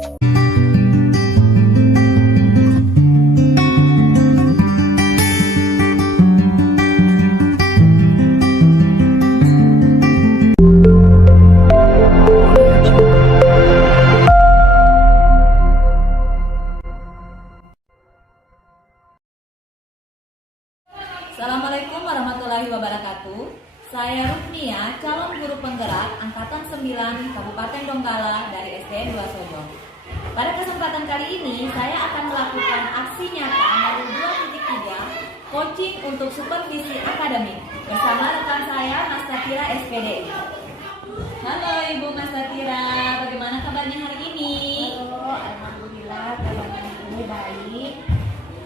Assalamualaikum warahmatullahi wabarakatuh. Saya Ruknia, calon guru penggerak Angkatan 9 Kabupaten Donggala dari SD 2 Sojong. Pada kesempatan kali ini, saya akan melakukan aksi nyata modul 2.3 coaching untuk supervisi akademik bersama rekan saya Mas Tatira SPDI. Halo Ibu Mas Tatira, bagaimana kabarnya hari ini? Halo, alhamdulillah kabarnya ini baik.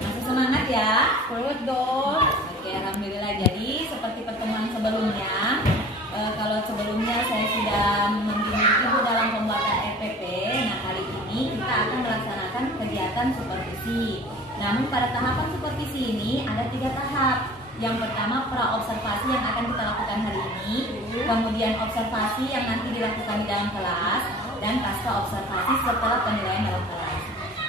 Masih semangat ya? Semangat dong. Oke, alhamdulillah. Jadi seperti pertemuan sebelumnya, kalau sebelumnya saya sudah membimbing Ibu dalam pembuatan RPP, nah kali ini kita akan melaksanakan kegiatan supervisi. Namun pada tahapan supervisi ini ada 3 tahap. Yang pertama pra-observasi yang akan kita lakukan hari ini, kemudian observasi yang nanti dilakukan di dalam kelas, dan pasca observasi setelah penilaian dalam kelas.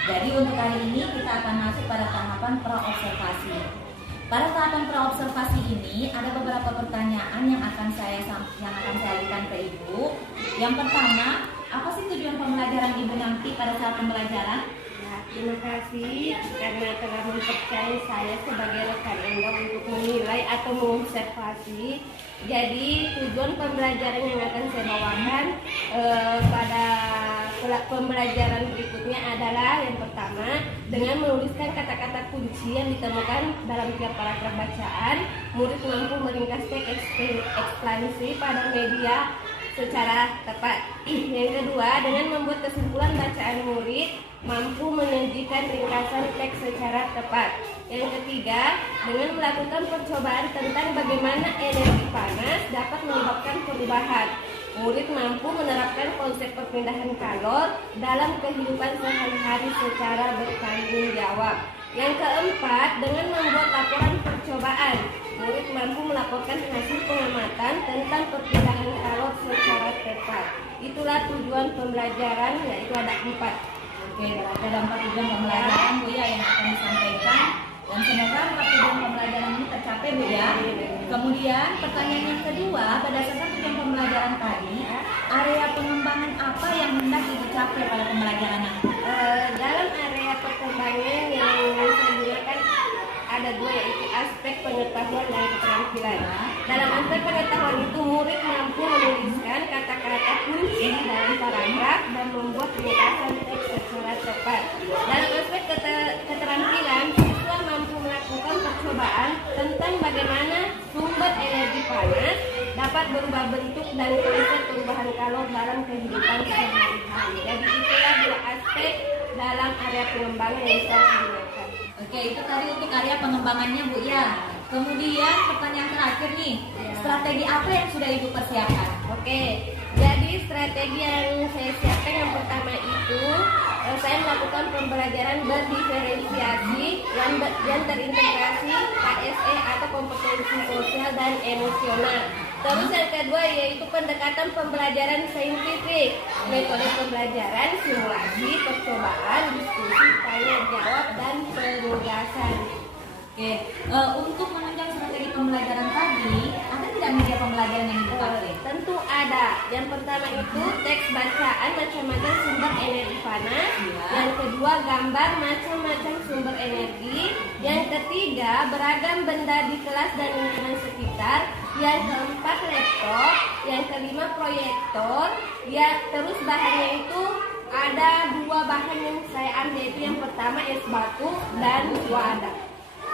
Jadi untuk hari ini kita akan masuk pada tahapan pra-observasi. Pada tahapan pra-observasi ini ada beberapa pertanyaan yang akan saya ajukan ke Ibu. Yang pertama, apa sih tujuan pembelajaran Ibu nanti pada saat pembelajaran? Ya, terima kasih karena telah mempercayai saya sebagai rekan Anda untuk menilai atau mengobservasi. Jadi tujuan pembelajaran yang akan saya bawakan pada pembelajaran berikutnya adalah yang pertama, dengan menuliskan kata-kata kunci yang ditemukan dalam tiap paragraf bacaan, murid mampu meringkas teks eksplanasi pada media secara tepat. Yang kedua, dengan membuat kesimpulan bacaan murid mampu menyajikan ringkasan teks secara tepat. Yang ketiga, dengan melakukan percobaan tentang bagaimana energi panas dapat menyebabkan perubahan. Murid mampu menerapkan konsep perpindahan kalor dalam kehidupan sehari-hari secara bertanggung jawab. Yang keempat, dengan membuat laporan percobaan, murid mampu melaporkan hasil pengamatan tentang perpindahan kalor secara tepat. Itulah tujuan pembelajaran, yaitu ada 4. Oke, berarti ada 4 tujuan pembelajaran Bu ya yang akan disampaikan, dan semoga 4 tujuan pembelajaran ini tercapai Bu ya. Kemudian pertanyaan yang kedua, berdasarkan tujuan pembelajaran tadi, area pengembangan apa yang hendak Ibu capai pada pembelajaran nanti? Dalam area perkembangan yang saya gunakan ada 2, yaitu aspek pengetahuan dan keterampilan. Dalam aspek pengetahuan itu, murid mampu menuliskan kata-kata kunci dalam paragraf dan membuat ringkasan teks secara tepat. Dalam aspek keterampilan, siswa mampu melakukan percobaan tentang bagaimana sumber energi panas dapat berubah bentuk dan konsep perubahan kalor dalam kehidupan sehari-hari. Jadi itulah 2 aspek dalam area pengembangan yang saya gunakan. Oke, itu tadi untuk area pengembangannya Bu ya. Kemudian pertanyaan terakhir nih, strategi apa yang sudah Ibu persiapkan? Oke, jadi strategi yang saya siapkan yang pertama itu saya melakukan pembelajaran berdiferensiasi yang terintegrasi KSE atau kompetensi sosial dan emosional. Terus yang kedua yaitu pendekatan pembelajaran saintifik, metode pembelajaran, simulasi, percobaan, diskusi, tanya jawab, dan penugasan. Oke, untuk menunjang strategi pembelajaran tadi, ada tidak media pembelajaran yang Ibu pakai? Tentu ada. Yang pertama itu teks bacaan macam-macam sumber energi panas. Yang kedua gambar macam-macam sumber energi. Yang ketiga beragam benda di kelas dan lingkungan sekitar. Yang keempat laptop. Yang kelima proyektor. Ya, terus bahannya itu ada 2 bahan yang saya ambil, yaitu yang pertama es batu dan wadah.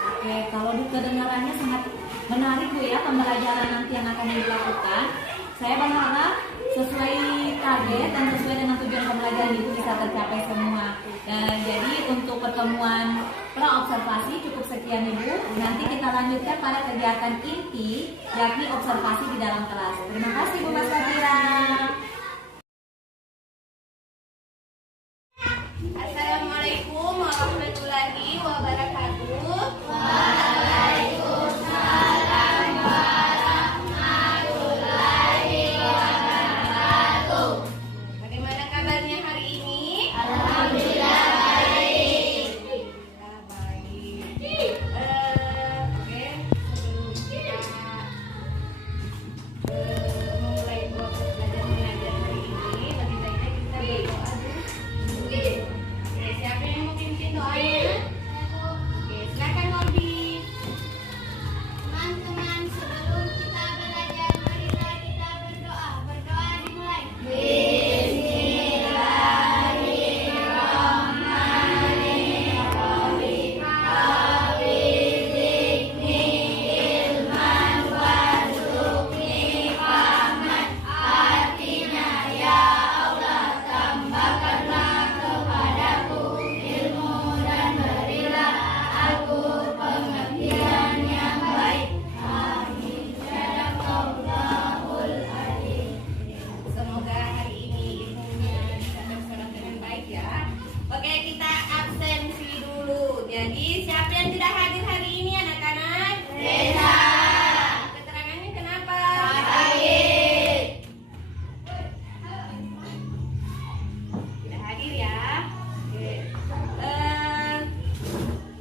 Oke, kalau kedengarannya sangat menarik Bu ya pembelajaran nanti yang akan dilakukan. Saya berharap sesuai target dan sesuai dengan tujuan pembelajaran itu bisa tercapai semua. Dan jadi untuk pertemuan pra-observasi cukup sekian Ibu. Nanti kita lanjutkan pada kegiatan inti, yakni observasi di dalam kelas. Terima kasih Bu Mas Tatira. Assalamualaikum warahmatullahi wabarakatuh. Bagaimana kabarnya hari ini? Jadi siapa yang tidak hadir hari ini anak-anak? Reza. Keterangannya kenapa? Sakit. Tidak hadir ya. Oke.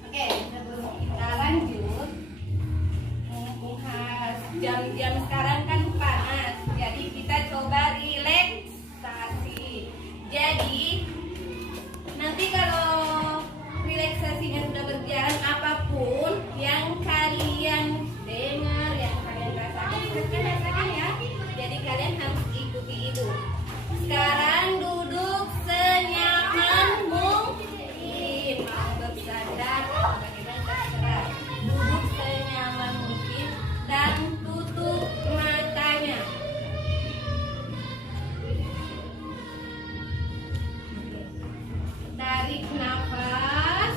Oke, sebelum kita lanjut, jam-jam sekarang kan panas, jadi kita coba relaksasi. Jadi nanti kalau relaksasinya sudah berjalan, apapun yang kalian dengar, yang kalian rasakan ya. Jadi kalian harus ikuti itu. Sekarang duduk senyaman mungkin, mau bersandar bagaimana terserah. Duduk senyaman mungkin dan tutup matanya. Tarik nafas,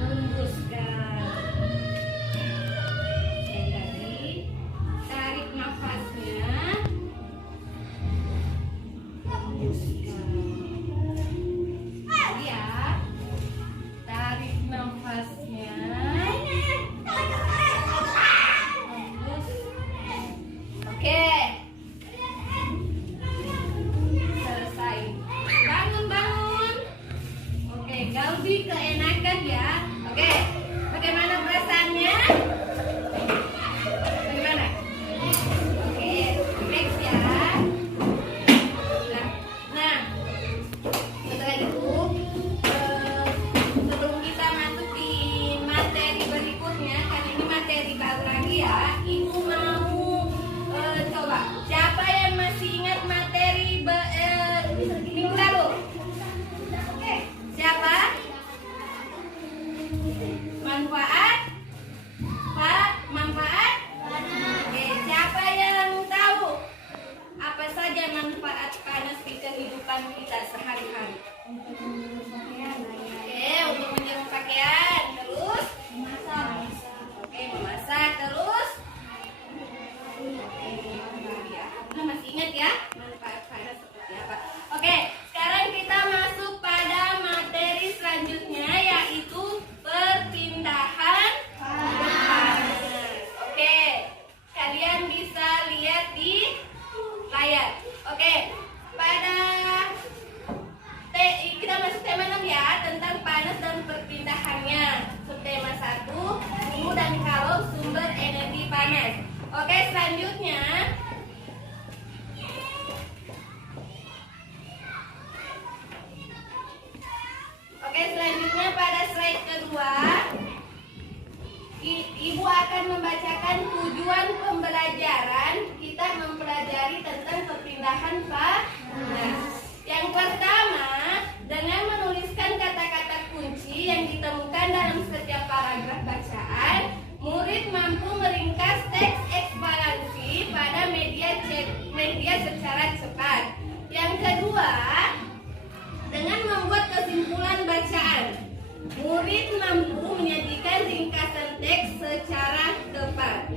hembuskan. Sekali lagi, tarik nafasnya, hembuskan. Lagi ya, tarik nafasnya, hembus. Oke. Selesai. Bangun. Oke, Gaudi keenakan ya. Oke, bagaimana perasaannya? Bagaimana? Oke, relax ya. Nah, setelah itu sebelum kita masuk di materi berikutnya, kan ini materi baru lagi ya. Ibu mau coba. Siapa yang masih ingat materi minggu lalu? Oke, siapa? Manfaat? Pak, manfaat? Oke, siapa yang tahu apa saja manfaat panas di kehidupan kita sehari-hari? Oke, untuk menjaga pakaian, terus memasak. Oke, memasak, terus nah, masih ingat ya manfaat panas seperti apa? Oke, sekarang kita masuk pada materi selanjutnya, yaitu perpindahan panas. Oke, kalian bisa lihat di layar. Oke, pada kita masuk tema 6 ya, tentang panas dan perpindahannya. Subtema 1, ilmu dan kalau sumber energi panas. Oke, selanjutnya pada slide kedua, Ibu akan membacakan tujuan pembelajaran. Kita mempelajari tentang perpindahan panas. Yang pertama, dengan menuliskan kata-kata kunci yang ditemukan dalam setiap paragraf bacaan, murid mampu meringkas teks ekspansif pada media secara cepat. Yang kedua, dengan membuat kesimpulan bacaan, murid mampu menyajikan ringkasan teks secara tepat.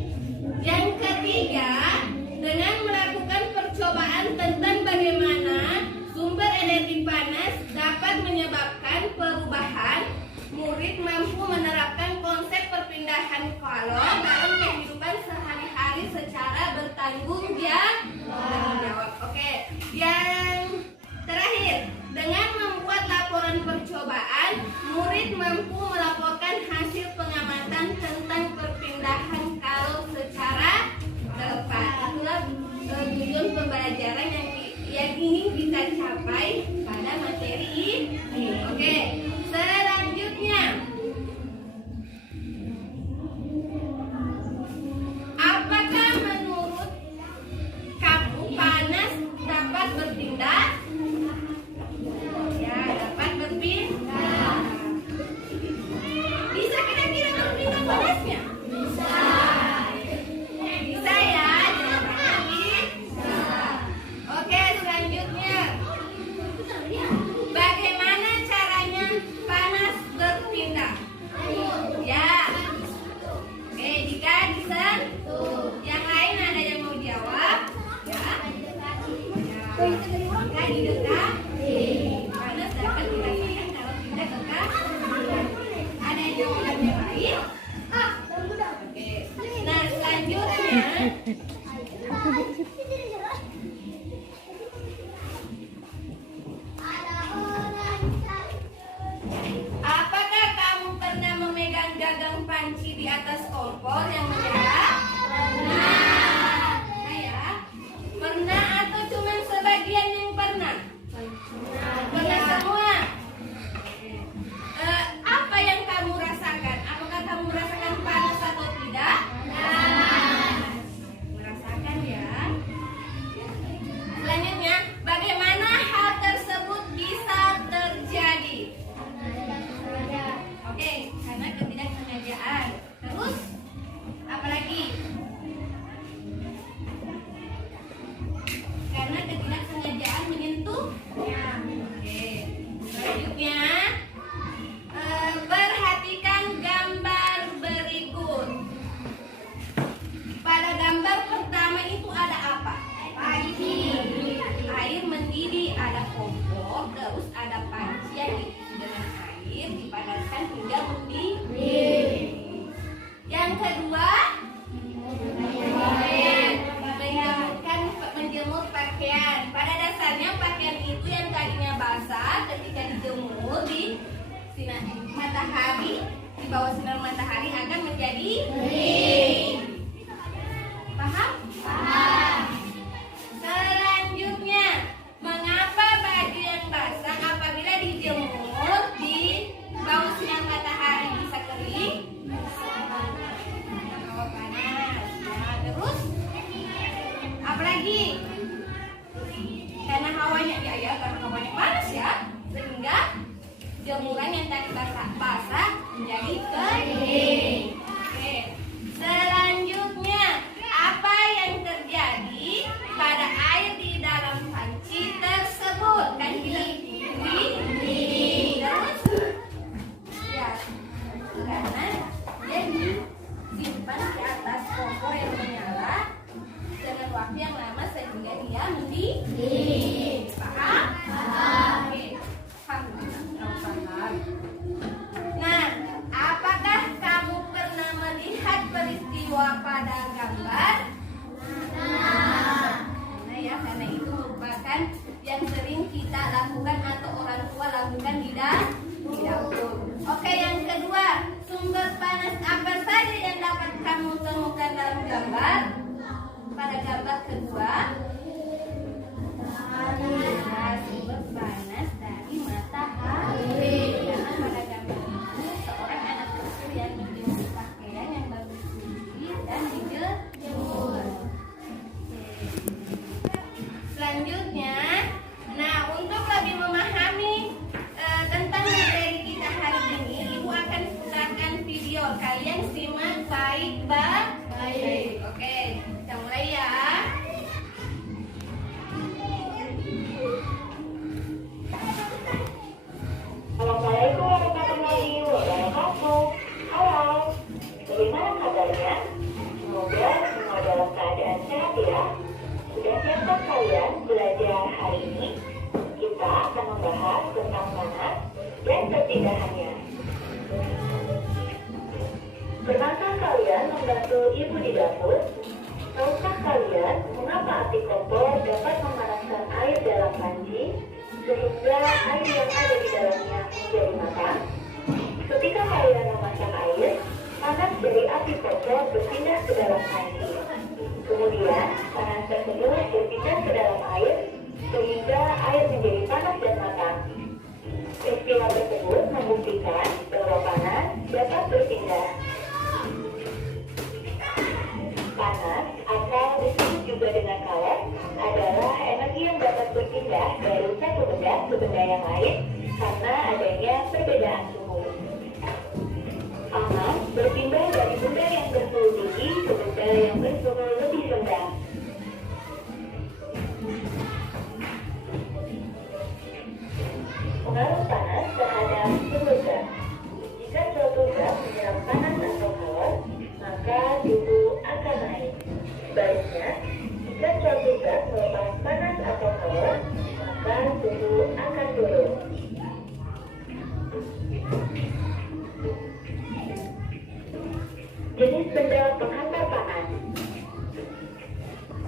Yang ketiga, dengan melakukan percobaan tentang bagaimana sumber energi panas dapat menyebabkan perubahan, murid mampu menerapkan konsep perpindahan kalor dalam kehidupan sehari-hari secara bertanggung jawab. Oke, yang terakhir, dengan membuat laporan percobaan, murid mampu melaporkan hasil pengamatan tentang perpindahan kalor secara tepat. Itulah tujuan pembelajaran yang ingin kita capai pada materi ini. Oke, selanjutnya, apakah menurut kamu panas dapat berpindah? Ya, dapat berpindah. Bisa kira-kira berpindah panasnya? Bisa ya, jawabannya bisa. Oke, selanjutnya, bagaimana sinar matahari, di bawah sinar matahari akan menjadi Kering. paham? Paham. Selanjutnya, mengapa baju yang basah apabila dijemur di bawah sinar matahari bisa kering? Kalau panas. Nah, terus apa lagi? Karena hawanya karena hawanya panas ya, sehingga jemuran yang tadi basah menjadi kering. Oke. Selanjutnya, apa yang terjadi pada air di dalam panci tersebut? Kan terus ya, karena dia disimpan di atas kompor yang menyala dengan waktu yang lama sehingga dia mendidih. Paham? Oke. Paham. Nah, apakah kamu pernah melihat peristiwa pada gambar? Nah ya, karena itu merupakan yang sering kita lakukan atau orang tua lakukan di dapur. Oke, yang kedua, sumber panas apa saja yang dapat kamu temukan dalam gambar? Pada gambar kedua, nah, sumber panas dari matahari. Karena pada gambar ini seorang anak kecil yang menjemur pakaian yang baru dicuci dan dijemur. Selanjutnya, nah untuk lebih memahami tentang materi kita hari ini, Ibu akan putarkan video. Kalian simak baik-baik. Oke, kita mulai ya. Assalamualaikum warahmatullahi wabarakatuh. Halo, bagaimana kabarnya? Semoga semua dalam keadaan sehat ya. Sudah siapkah kalian belajar hari ini? Kita akan membahas tentang panas dan perpindahannya. Pernahkah kalian membantu ibu di dapur? Tahukah kalian mengapa api kompor dapat memanaskan air dalam panci sehingga air yang ada di dalamnya menjadi matang? Ketika kalian memasak air, panas dari api kompor berpindah ke dalam panci. Kemudian panas tersebut berpindah ke dalam air sehingga air menjadi panas dan matang. Peristiwa tersebut membuktikan bahwa panas dapat berpindah. Panas atau disebut juga dengan kalor adalah energi yang dapat berpindah dari satu benda ke benda yang lain karena adanya perbedaan suhu. Panas berpindah dari benda yang bersuhu tinggi ke benda yang bersuhu lebih rendah. Pengaruh panas terhadap suhu zat. Jika suatu zat menyerap panas atau kalor, maka suhu akan naik. Sebaliknya, jika suatu zat melepas panas atau kalor, maka suhu akan turun. Jenis benda penghantar panas.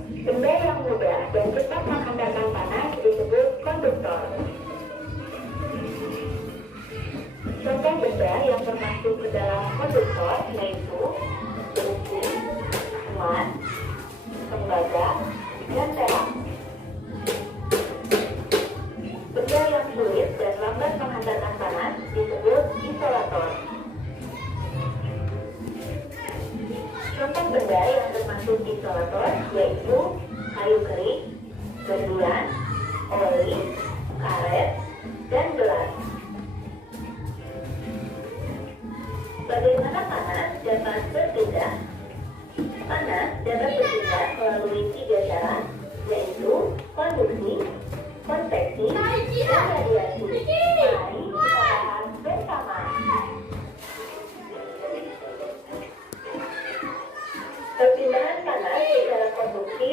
Benda yang mudah dan cepat menghantarkan panas disebut konduktor. Contoh benda yang termasuk ke dalam konduktor yaitu besi, emas, tembaga, dan perak. Benda yang sulit dan lambat menghantarkan panas disebut isolator. Contoh benda yang termasuk isolator yaitu kayu kering, berlian, oli, karet, dan gelas. Bagaimana panas dapat berpindah? Panas dapat berpindah melalui 3 cara, yaitu konduksi, konveksi, dan radiasi. Mari kita bahas bersama. Perpindahan panas secara konduksi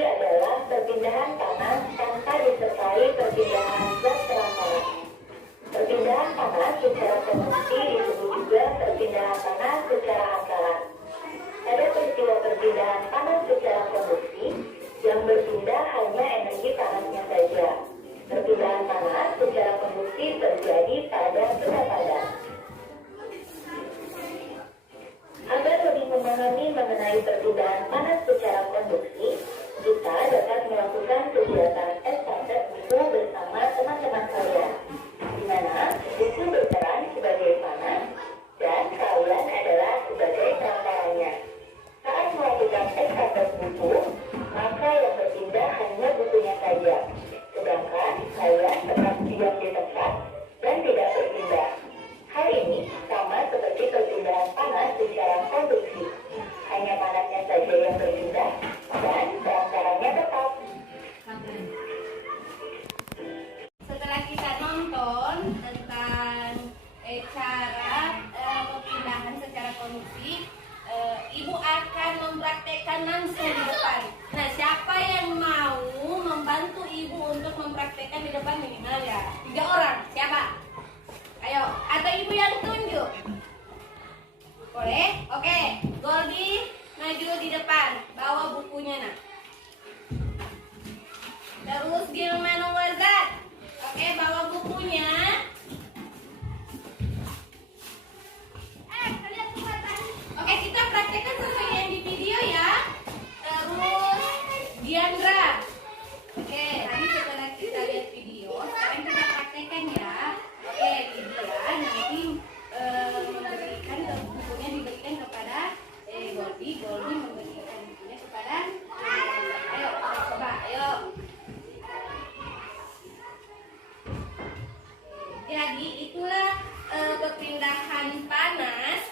maju di depan, bawa bukunya nak. Terus Gilman Wazat. Oke, bawa bukunya. Oke, kita praktekkan sesuai yang di video ya. Terus Diandra. Oke, tadi setelah kita lihat video, sekarang kita praktekkan ya. Oke, Lydia nanti memberikan bukunya diberikan kepada Goldie memberikan bukunya kepada ayo coba ayo. Jadi itulah perpindahan panas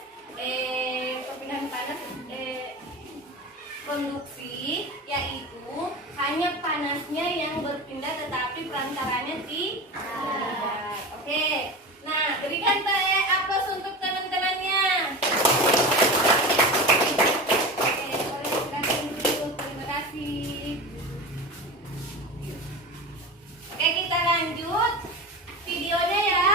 konduksi, yaitu hanya panasnya yang berpindah tetapi perantaranya tidak. Oke, nah berikan aplaus untuk teman-temannya. Oke, boleh silakan dulu. Terima kasih. Oke, kita lanjut videonya ya.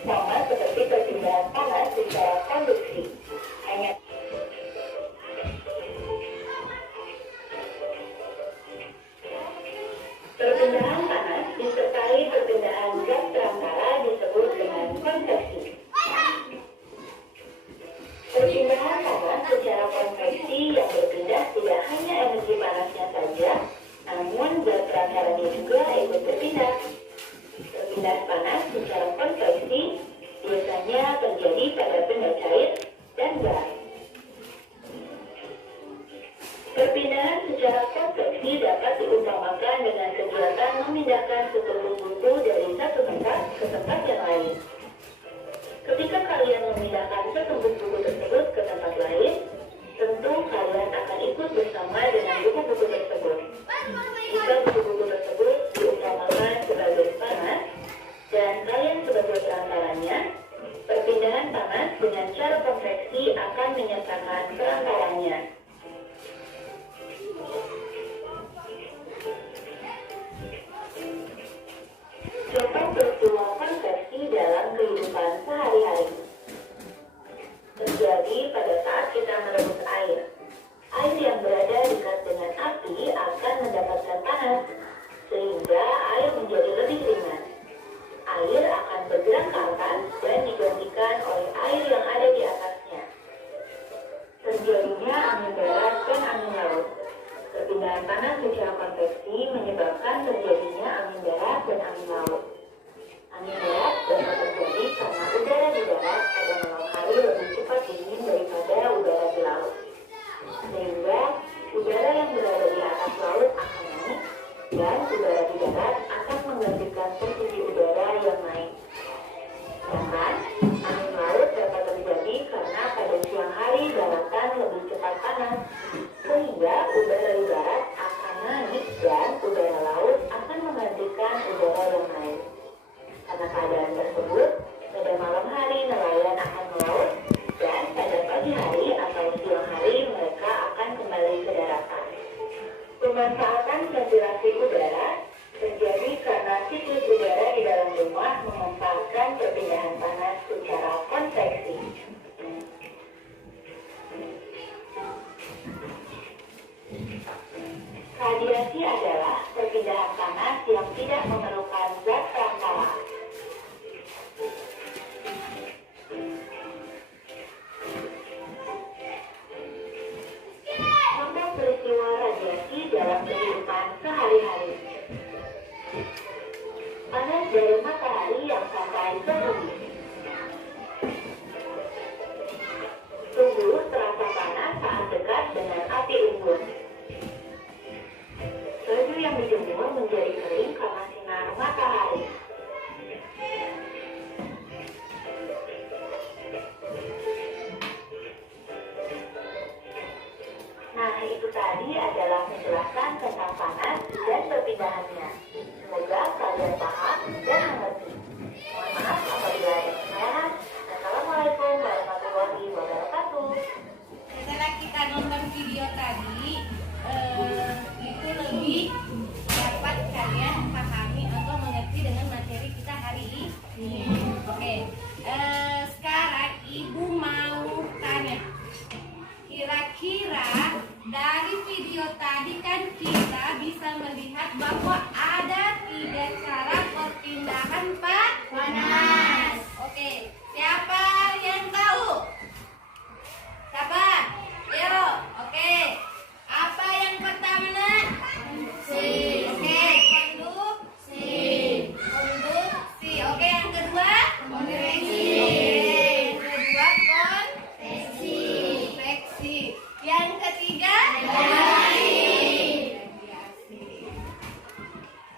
Sama seperti perpindahan panas secara konduksi. Hanya perpindahan panas disertai perpindahan gas perantara disebut dengan konveksi. Perpindahan panas secara konveksi yang berpindah tidak hanya energi panasnya saja, namun gas perantaranya juga ikut berpindah. Perpindahan panas secara konveksi biasanya terjadi pada benda cair dan gas. Perpindahan secara konveksi dapat diumpamakan dengan kegiatan memindahkan setumpuk buku dari satu tempat ke tempat yang lain. Ketika kalian memindahkan setumpuk buku tersebut ke tempat lain, tentu kalian akan ikut bersama dengan buku-buku tersebut. Jika buku-buku tersebut diumpamakan sebagai panas dan kalian sebagai perantaranya, perpindahan panas dengan cara konveksi akan menyertakan perantaranya. Contoh peristiwa konveksi dalam kehidupan sehari-hari terjadi pada saat kita merebus air. Air yang berada dekat dengan api akan mendapatkan panas, sehingga air menjadi lebih ringan. Air akan bergerak ke atas dan digantikan oleh air yang ada di atasnya. Terjadinya angin barat dan angin laut. Perpindahan panas secara konveksi menyebabkan terjadinya angin barat dan angin laut. Angin barat dapat terjadi karena udara di darat pada malam hari lebih cepat dingin daripada udara di laut. Sehingga udara yang berada di atas laut akan naik dan udara di darat akan menggantikan posisi udara yang naik. Sedangkan angin laut dapat terjadi karena pada siang hari daratan lebih cepat panas, sehingga udara di darat akan naik dan udara laut akan menggantikan udara yang naik. Karena keadaan tersebut, pada malam hari nelayan akan melaut dan pada pagi hari atau siang hari mereka akan kembali ke daratan. Pemanfaatan ventilasi udara terjadi karena siklus udara di dalam rumah memanfaatkan perpindahan panas secara konveksi. Radiasi adalah perpindahan panas yang tidak memerlukan zat perantara. Contoh peristiwa radiasi dalam kehidupan sehari-hari. Panas dari matahari yang sampai ke bumi. Tubuh terasa panas saat dekat dengan api unggun. Baju yang dijemur menjadi kering karena sinar kan kita bisa melihat bahwa ada 3 cara perpindahan panas. Oke, siapa yang tahu? Siapa? Ayo, oke. Apa yang pertama? Oke, konduksi. Oke, yang kedua? Konveksi. Yang kedua konveksi. Yang ketiga? Radiasi.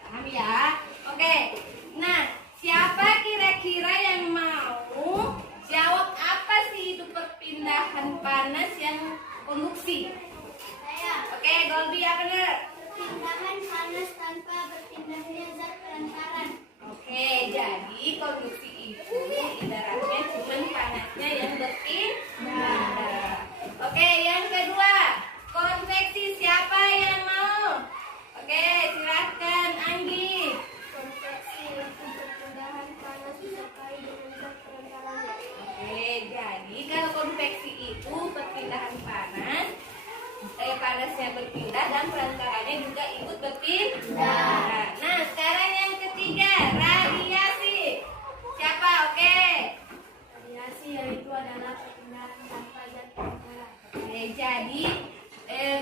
Paham ya? Oke. Nah, siapa kira-kira yang mau jawab apa sih itu perpindahan panas yang konduksi? Oke, Golbi apa benar? Perpindahan panas tanpa berpindahnya zat perantaran. Oke, jadi konduksi itu ibaratnya cuma panasnya yang berpindah. Oke, yang kedua, konveksi. Siapa yang mau? Oke, silakan Anggi. Konveksi yaitu perpindahan panas disertai dengan zat perantaran. Oke, jadi kalau konveksi itu perpindahan panas, panasnya berpindah dan perantaranya juga ikut berpindah. Nah, sekarang yang ketiga, radiasi. Siapa? Oke. Radiasi yaitu adalah perpindahan tanpa zat perantaran. Oke, jadi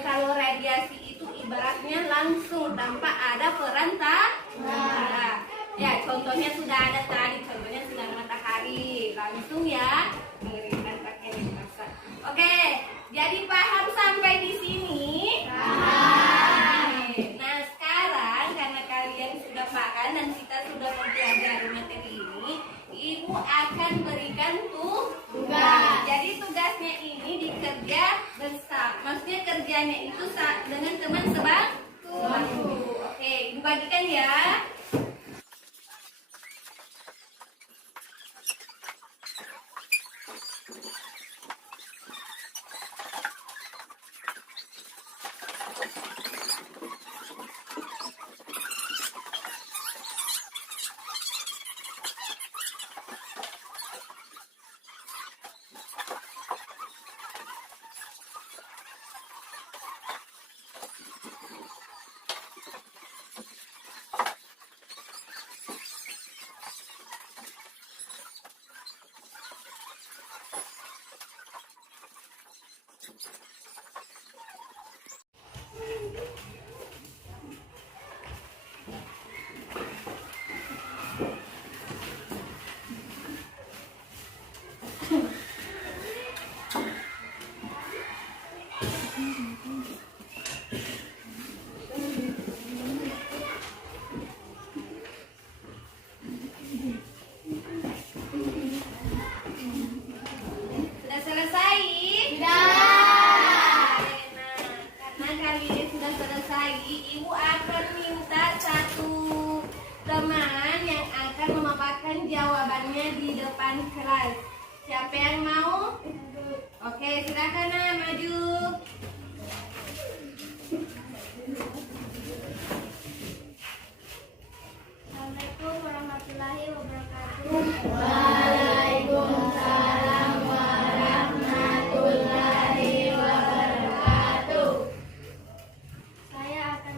kalau radiasi itu ibaratnya langsung tanpa ada perantara. Ya, contohnya sudah ada tadi, contohnya sinar matahari, langsung ya mengeringkan pakai lintasan. Oke, jadi paham sampai di sini? Paham. Nah, sekarang karena kalian sudah paham dan kita sudah mempelajari materi ini, Ibu akan berikan tugas. Jadi tugasnya ini dikerja bersama. Maksudnya kerjanya itu dengan teman sebangku. Oke, Ibu bagikan ya. Sudah selesai? Karena kalian sudah selesai, Ibu akan minta satu teman yang akan memaparkan jawabannya di depan kelas. Siapa yang mau? Oke, silakan maju. Assalamualaikum warahmatullahi wabarakatuh. Waalaikumsalam warahmatullahi wabarakatuh. Saya akan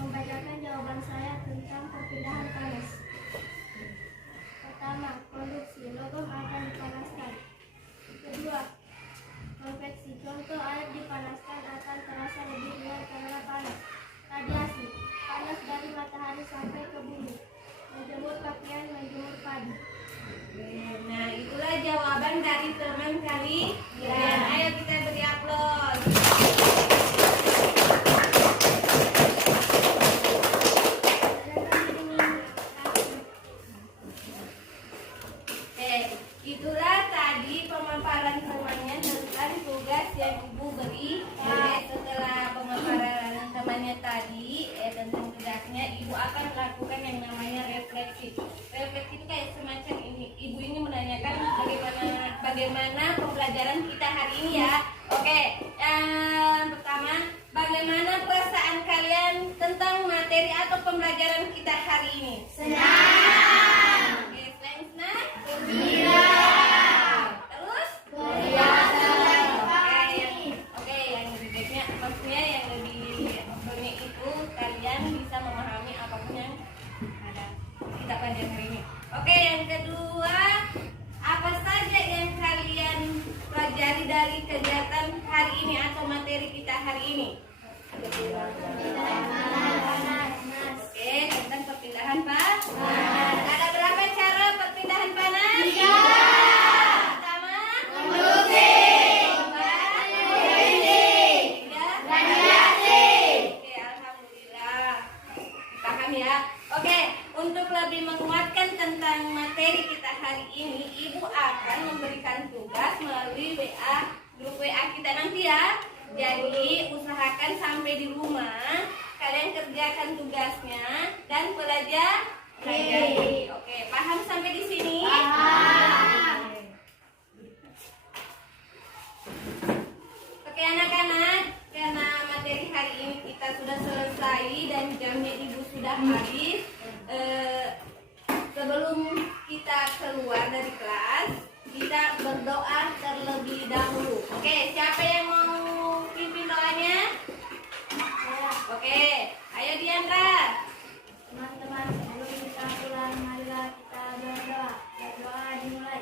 membacakan jawaban saya tentang perpindahan panas. Pertama, konduksi. Logam akan dipanaskan. Kedua, konveksi. Contoh air dipanaskan akan terasa lebih ringan karena panas. Radiasi. Panas dari matahari sampai ke bumi. Menjemur pakaian, menjemur padi. Nah, itulah jawaban dari teman kalian. Ayo kita beri aplaus. Itulah tadi pemaparan temannya tentang tugas yang Ibu beri. Setelah pemaparan temannya tadi tentang tugasnya, Ibu akan melakukan yang namanya refleksi. Refleksi itu kayak semacam ini. Ibu ini menanyakan bagaimana pembelajaran kita hari ini ya. Oke, yang pertama, bagaimana perasaan kalian tentang materi atau pembelajaran kita hari ini? Senang. Oke, senang? Gembira. Terus? Berbiasa. Oke, yang lebih baiknya, maksudnya yang lebih Oke, tentang perpindahan panas. Ada berapa cara perpindahan panas? 3. Pertama, kondusif. Oke, alhamdulillah. Paham ya? Oke, untuk lebih menguatkan tentang materi kita hari ini, Ibu akan memberikan tugas melalui grup WA kita nanti ya. Jadi usahakan sampai di rumah kalian kerjakan tugasnya dan pelajari. Oke, paham sampai di sini? Paham. Oke anak-anak, karena materi hari ini kita sudah selesai dan jamnya Ibu sudah habis. Sebelum kita keluar dari kelas, kita berdoa terlebih dahulu. Oke, siapa yang mau pimpin doanya? Oke, ayo Diandra. Teman-teman, sebelum kita pulang, marilah kita berdoa. Berdoa dimulai.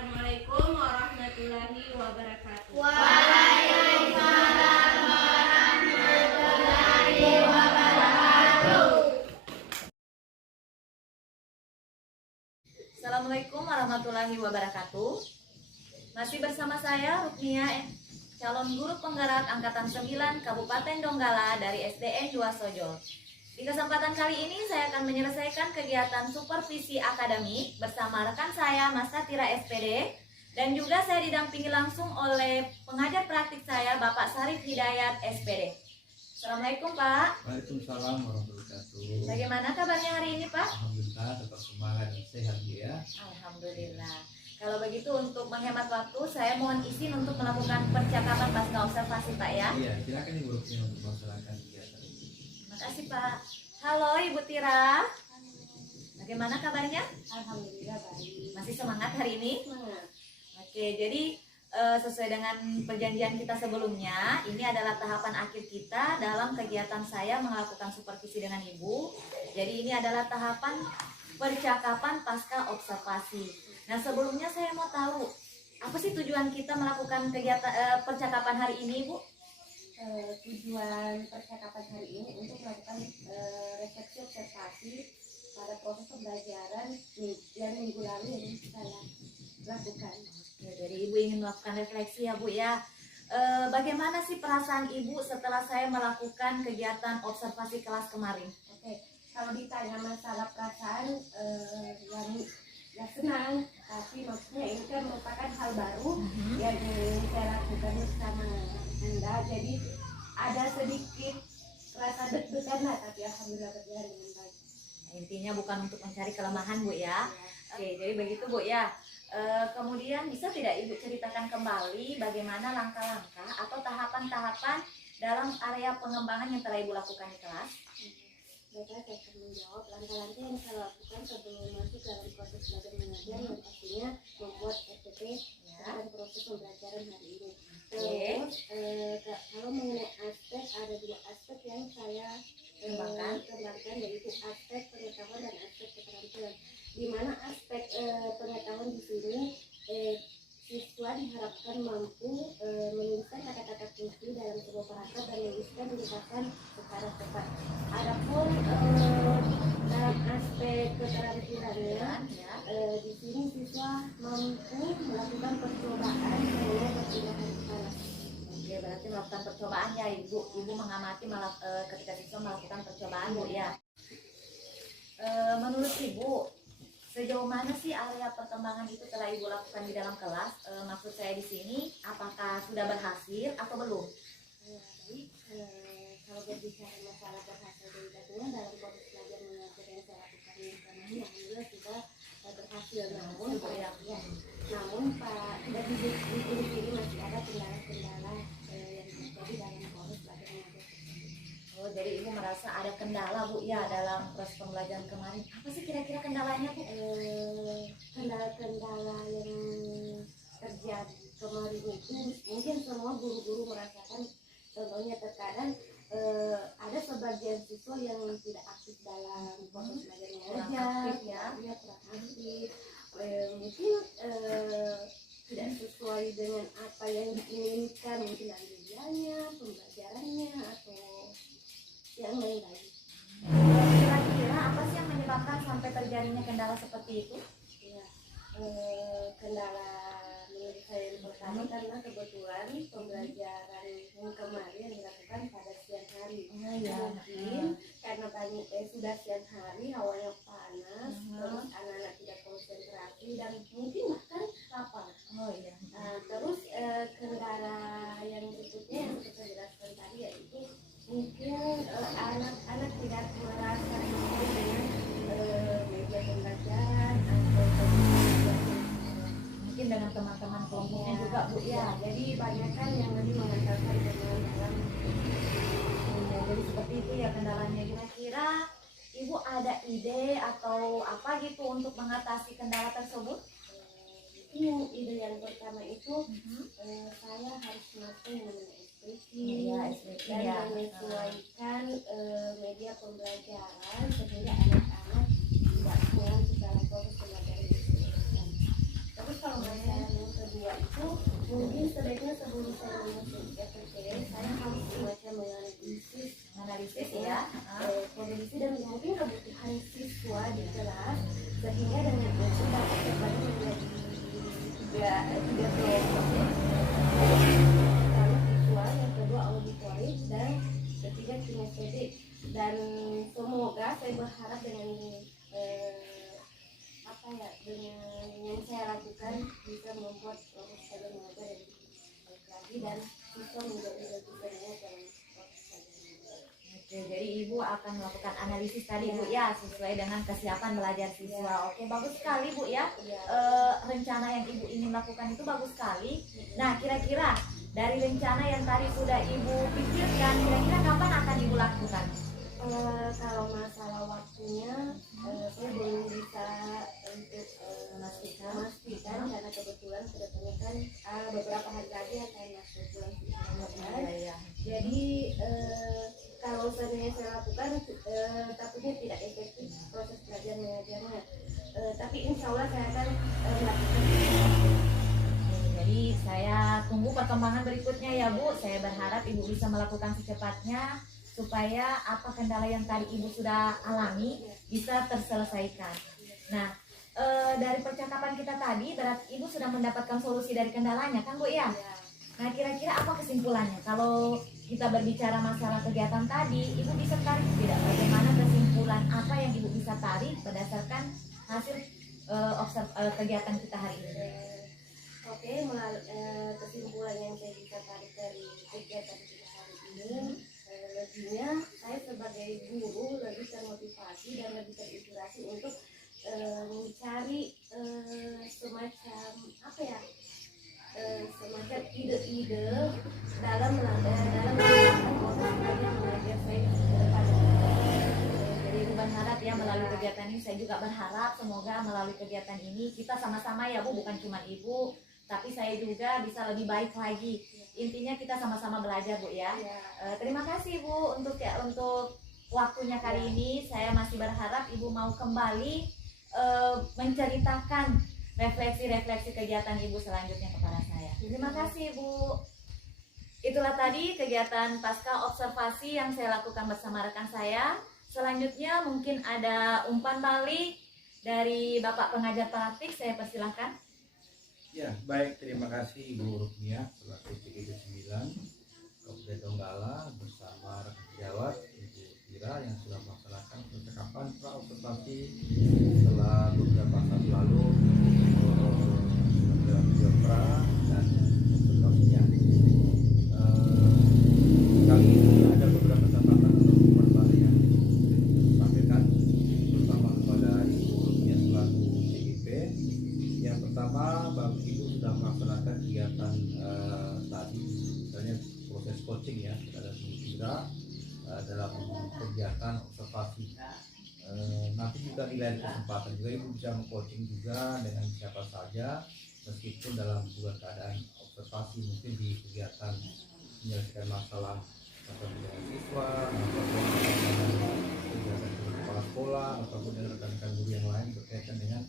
Wassalamualaikum warahmatullahi wabarakatuh. Assalamualaikum warahmatullahi wabarakatuh. Masih bersama saya Ruknia, calon guru penggerak angkatan 9 Kabupaten Donggala dari SDN 2 Sojol. Di kesempatan kali ini saya akan menyelesaikan kegiatan supervisi akademik bersama rekan saya Mas Satira SPD, dan juga saya didampingi langsung oleh pengajar praktik saya Bapak Sarif Hidayat SPD. Assalamualaikum Pak. Waalaikumsalam warahmatullahi wabarakatuh. Bagaimana kabarnya hari ini Pak? Alhamdulillah tetap semangat dan sehat ya. Alhamdulillah. Kalau begitu untuk menghemat waktu, saya mohon izin untuk melakukan percakapan pasca observasi Pak ya. Iya, silakan Ibu Ruknya untuk melaksanakan kegiatan ini. Terima kasih Pak. Halo Ibu Tira. Bagaimana kabarnya? Alhamdulillah baik. Masih semangat hari ini? Semangat. Oke, jadi sesuai dengan perjanjian kita sebelumnya, ini adalah tahapan akhir kita dalam kegiatan saya melakukan supervisi dengan Ibu. Jadi ini adalah tahapan percakapan pasca observasi. Nah, sebelumnya saya mau tahu, apa sih tujuan kita melakukan kegiatan percakapan hari ini, Bu? Tujuan percakapan hari ini untuk melakukan refleksi observasi pada proses pembelajaran yang minggu lalu yang saya lakukan. Ya, jadi Ibu ingin melakukan refleksi ya Bu ya. Bagaimana sih perasaan Ibu setelah saya melakukan kegiatan observasi kelas kemarin? Oke, kalau ditanya masalah perasaan yang ya senang, tapi maksudnya ini kan merupakan hal baru yang ingin saya lakukan bersama Anda. Jadi ada sedikit rasa deg-degan lah, tapi alhamdulillah berjalan dengan baik. Intinya bukan untuk mencari kelemahan Bu ya. Oke, jadi begitu Bu ya. Kemudian bisa tidak Ibu ceritakan kembali bagaimana langkah-langkah atau tahapan-tahapan dalam area pengembangan yang telah Ibu lakukan di kelas? Baiklah, saya akan menjawab langkah-langkah yang saya lakukan sebelum masuk dalam proses belajar mengajar dan pastinya membuat SPP dalam proses pembelajaran hari ini. Terus kalau mengenai aspek, ada dua aspek yang saya kembangkan, yaitu aspek pengetahuan dan aspek keterampilan. Di mana aspek pengetahuan di sini siswa diharapkan mampu menuliskan kata-kata kunci dalam sebuah paragraf dan menuliskan ringkasan secara cepat. Adapun dalam aspek keterampilannya, di sini siswa mampu melakukan percobaan mengenai perpindahan kepala. Oke, berarti melakukan percobaan ya Ibu. Ibu mengamati ketika siswa melakukan percobaan Bu ya. Menurut Ibu, Sejauh mana sih area perkembangan itu telah Ibu lakukan di dalam kelas? Maksud saya di sini, apakah sudah berhasil atau belum? Baik, kalau berbicara masalah berhasil dan tidaknya dalam proses belajar mengajar yang saya lakukan ini kemarin, alhamdulillah sudah berhasil. Namun Pak, dari guru ini masih ada kendala-kendala yang terjadi dalam proses belajar mengajar. Oh, jadi Ibu merasa ada kendala Bu ya dalam proses pembelajaran kemarin. Apa sih kira-kira kendalanya Bu? Kendala-kendala yang terjadi kemarin itu mungkin semua guru-guru merasakan. Contohnya terkadang ada sebagian siswa yang tidak aktif dalam proses belajar mengajar, ya kurang aktif, mungkin tidak sesuai dengan apa yang diinginkan, mungkin nilainya, pembelajarannya atau yang lain-lain. Kira-kira apa sih yang menyebabkan sampai terjadinya kendala seperti itu? Ya, kendala menurut saya yang pertama karena kebetulan pembelajaran yang kemarin dilakukan pada siang hari. Mungkin karena sudah siang hari, hawanya panas, terus anak-anak tidak konsentrasi dan mungkin bahkan lapar. Terus kendala yang berikutnya yang kita jelaskan tadi yaitu mungkin anak-anak tidak merasa nyaman dengan media pembelajaran atau Mungkin dengan teman-teman kelompoknya juga Bu ya. jadi banyak kan yang lebih mengandalkan dengan dalam Jadi seperti itu ya kendalanya. Kira-kira Ibu ada ide atau apa gitu untuk mengatasi kendala tersebut? mungkin ide yang pertama itu saya harus mampu mengenai ekspresi dan menyesuaikan media pembelajaran sehingga anak-anak tidak pulang dalam proses pembelajaran itu. Terus kalau masalah yang kedua itu mungkin sebaiknya sebelum saya menyusun SPP saya harus semacam menganalisis ya kondisi dan mungkin kebutuhan siswa di kelas sehingga dengan itu dapat terbagi menjadi tiga kelompok pertama visual, yang kedua auditorik dan ketiga kinestetik. Dan semoga saya berharap dengan dengan yang saya lakukan bisa membuat proses belajar mengajar lebih baik lagi dan siswa menjadi lebih semangat dalam proses belajar. Oke, jadi Ibu akan melakukan analisis tadi Bu ya, sesuai dengan kesiapan belajar siswa. Oke, bagus sekali Bu ya. Rencana yang Ibu ingin lakukan itu bagus sekali. Nah, kira-kira dari rencana yang tadi sudah Ibu pikirkan, kira-kira kapan akan Ibu lakukan? Kalau masalah waktunya saya belum bisa untuk memastikan karena kebetulan kedepannya kan beberapa hari lagi akan masuk bulan Ramadan. Jadi kalau seandainya saya lakukan takutnya tidak efektif proses belajar mengajarnya. Tapi insya Allah saya akan melakukan. Jadi saya tunggu perkembangan berikutnya ya Bu. Saya berharap Ibu bisa melakukan secepatnya supaya apa kendala yang tadi Ibu sudah alami bisa terselesaikan. Nah, dari percakapan kita tadi berarti Ibu sudah mendapatkan solusi dari kendalanya kan Bu ya? Nah, kira-kira apa kesimpulannya? Kalau kita berbicara masalah kegiatan tadi, Ibu bisa tarik tidak? Bagaimana kesimpulan apa yang Ibu bisa tarik berdasarkan hasil kegiatan kita hari ini? Oke, kesimpulan yang saya bisa tarik dari kegiatan kita hari ini, lebihnya saya sebagai guru lebih termotivasi dan lebih terinspirasi untuk mencari semacam semacam ide-ide dalam melakukan proses belajar mengajar saya ke depan. Jadi Ibu berharap ya melalui kegiatan ini, saya juga berharap semoga melalui kegiatan ini kita sama-sama ya Bu, bukan cuma Ibu, tapi saya juga bisa lebih baik lagi. Intinya kita sama-sama belajar Bu ya. Terima kasih Bu untuk waktunya kali ini. Saya masih berharap Ibu mau kembali menceritakan refleksi-refleksi kegiatan Ibu selanjutnya kepada saya. Terima kasih Bu. Itulah tadi kegiatan pasca observasi yang saya lakukan bersama rekan saya. Selanjutnya mungkin ada umpan balik dari Bapak pengajar praktik, saya persilahkan. Ya, baik, terima kasih Ibu Rukmia selaku CGD 9 Kabupaten Donggala bersama rekan sejawat Ibu Kira yang sudah melaksanakan percakapan pra-observasi setelah beberapa saat lalu video pra dan observasinya. Kali ini ada beberapa catatan atau perubahan yang disampaikan terutama kepada Ibu Rupiah selaku CIP. Yang pertama, Bapak Ibu sudah melaksanakan kegiatan tadi, misalnya proses coaching ya kepada Bu Kira dalam kegiatan observasi. Nanti juga di lain kesempatan juga Ibu bisa meng-coaching juga dengan siapa saja meskipun dalam juga keadaan observasi, mungkin di kegiatan menyelesaikan masalah ataupun dengan siswa ataupun dengan kegiatan kepala sekolah ataupun dengan rekan-rekan guru yang lain berkaitan dengan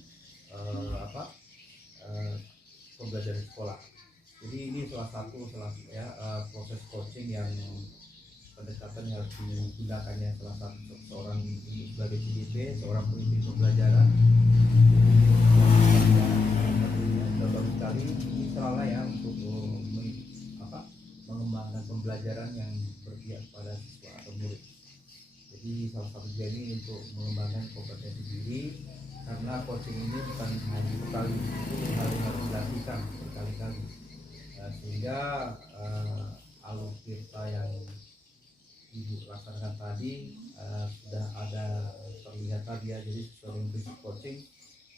pembelajaran sekolah. Jadi ini salah satu ya, proses coaching yang pendekatan yang harus digunakan ya, salah satu seorang ibu sebagai CDP, seorang pemimpin pembelajaran. Contoh sekali ini salah ya untuk mengembangkan pembelajaran yang berpihak pada siswa atau murid. Jadi salah satu juga ini untuk mengembangkan kompetensi diri, karena coaching ini bukan hanya sekali, itu harus dilakukan berkali-kali. Sehingga alur tirta yang Ibu laksanakan tadi sudah ada terlihat tadi ya. Jadi sesuai dengan prinsip coaching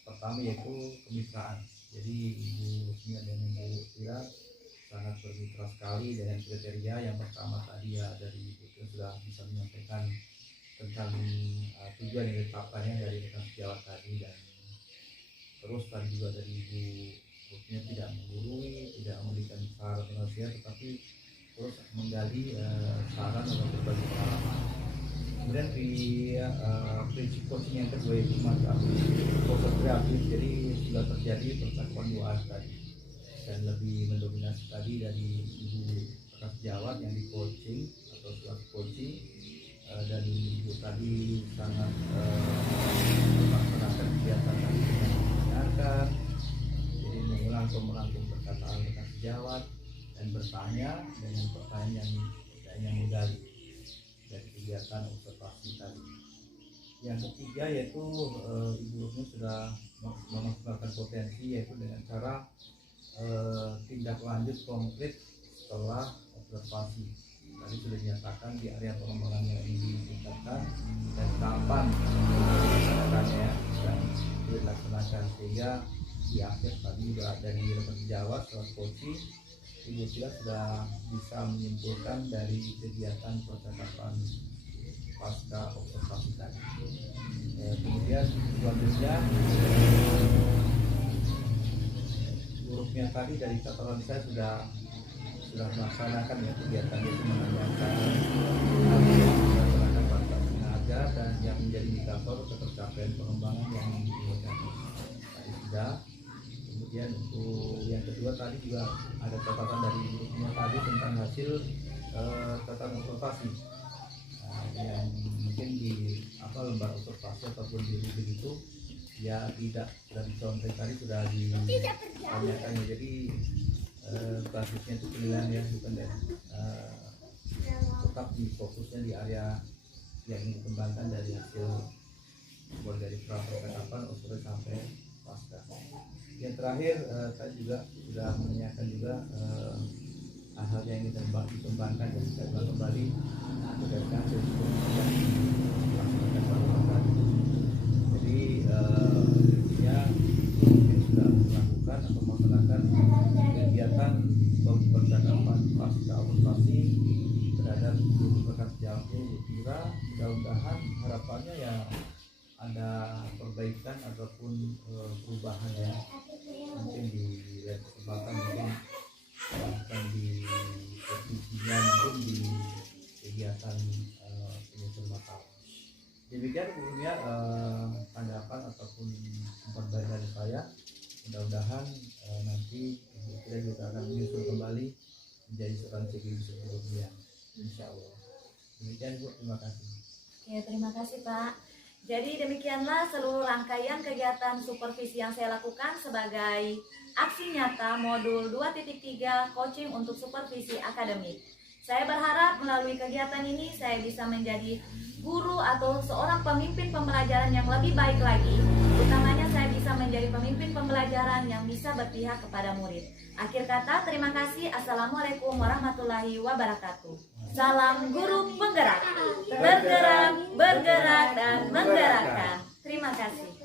pertama yaitu kemitraan. Jadi Ibu Rupiah dan Ibu Kira sangat bermitra sekali dengan kriteria yang pertama tadi ya, dari Ibu Kira sudah bisa menyampaikan tentang tujuan yang ditetapkannya dari rekan sejawat tadi, dan terus tadi juga dari Ibu Rupiah tidak menggurui, tidak memberikan saran atau nasihat, tetapi terus menggali saran atau berbagi pengalaman. Kemudian di prinsip coaching yang kedua itu maka proses kreatif. Jadi sudah terjadi percakapan dua arah tadi, dan lebih mendominasi tadi dari Ibu rekan sejawat yang di coaching atau selaku coaching, dan Ibu tadi sangat melaksanakan kegiatan tadi dengan mendengarkan, jadi merangkum perkataan rekan sejawat dan bertanya dengan pertanyaan yang menggali dari kegiatan observasi tadi. Yang ketiga yaitu Ibu Rupiah sudah memaksimalkan potensi, yaitu dengan cara tindak lanjut konkret setelah observasi. Tadi sudah dinyatakan di area pengembangan yang ingin ditingkatkan dan kapan dilaksanakannya dan dilaksanakan, sehingga di akhir tadi dari rekan sejawat setelah coaching Ibu Kira sudah bisa menyimpulkan dari kegiatan percakapan pasca observasi tadi. Kemudian selanjutnya Ibu Rupiah tadi dari catatan saya sudah melaksanakan ya kegiatan itu, menanyakan melaksanakan pasca sengaja dan yang menjadi indikator ketercapaian pengembangan yang diinginkan tadi sudah. Kemudian untuk yang kedua tadi juga ada catatan dari Ibu Rupiah tadi tentang hasil catatan observasi yang mungkin di lembar observasi ataupun di rubrik itu ya tidak sudah dicontoh tadi, sudah ditanyakan ya. Jadi basisnya itu penilaian ya, bukan dari tetap di fokusnya di area yang ingin dikembangkan dari hasil mulai dari percakapan observasi sampai pasca. Yang terakhir tadi juga sudah menanyakan juga hal-hal yang ingin dikembangkan, dan saya ulang kembali berdasarkan hasil yang dilaksanakan pada tadi. Jadi intinya mungkin sudah melakukan atau melaksanakan kegiatan percakapan pasca observasi terhadap rekan sejawat Ibu Kira. Mudah-mudahan harapannya ya ada perbaikan ataupun perubahan ya, mungkin di kesempatan mungkin bahkan di persidangan, mungkin di kegiatan penyusun masalah. Demikian umumnya tanggapan ataupun perbaikan dari saya. Mudah-mudahan nanti kita juga akan menyusun kembali menjadi seorang CGI sebelumnya, insya Allah. Demikian Bu, terima kasih. Ya, terima kasih Pak. Jadi demikianlah seluruh rangkaian kegiatan supervisi yang saya lakukan sebagai aksi nyata modul 2.3 coaching untuk supervisi akademik. Saya berharap melalui kegiatan ini saya bisa menjadi guru atau seorang pemimpin pembelajaran yang lebih baik lagi. Utamanya saya bisa menjadi pemimpin pembelajaran yang bisa berpihak kepada murid. Akhir kata, terima kasih. Assalamualaikum warahmatullahi wabarakatuh. Salam guru penggerak. Bergerak, bergerak, dan menggerakkan. Terima kasih.